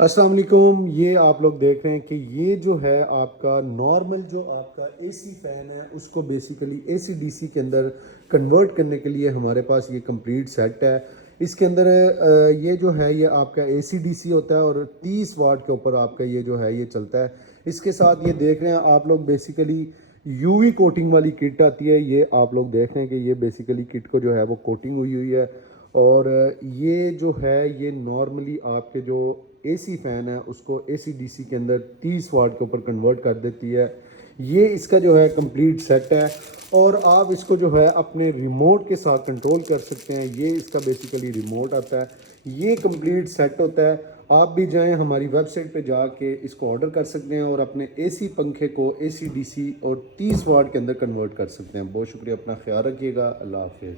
अस्सलाम वालेकुम। ये आप लोग देख रहे हैं कि ये जो है आपका नॉर्मल जो आपका एसी फ़ैन है उसको बेसिकली एसी डीसी के अंदर कन्वर्ट करने के लिए हमारे पास ये कंप्लीट सेट है। इसके अंदर ये जो है ये आपका एसी डीसी होता है और 30 वाट के ऊपर आपका ये जो है ये चलता है। इसके साथ ये देख रहे हैं आप लोग बेसिकली यूवी कोटिंग वाली किट आती है। ये आप लोग देख रहे हैं कि ये बेसिकली किट को जो है वो कोटिंग हुई हुई है। और ये जो है ये नॉर्मली आपके जो एसी फ़ैन है उसको एसी डीसी के अंदर 30 वाट के ऊपर कन्वर्ट कर देती है। ये इसका जो है कंप्लीट सेट है और आप इसको जो है अपने रिमोट के साथ कंट्रोल कर सकते हैं। ये इसका बेसिकली रिमोट आता है। ये कंप्लीट सेट होता है। आप भी जाएं हमारी वेबसाइट पे जाके इसको ऑर्डर कर सकते हैं और अपने एसी पंखे को एसी डीसी और 30 वाट के अंदर कन्वर्ट कर सकते हैं। बहुत शुक्रिया, अपना ख्याल रखिएगा। अल्लाह हाफिज़।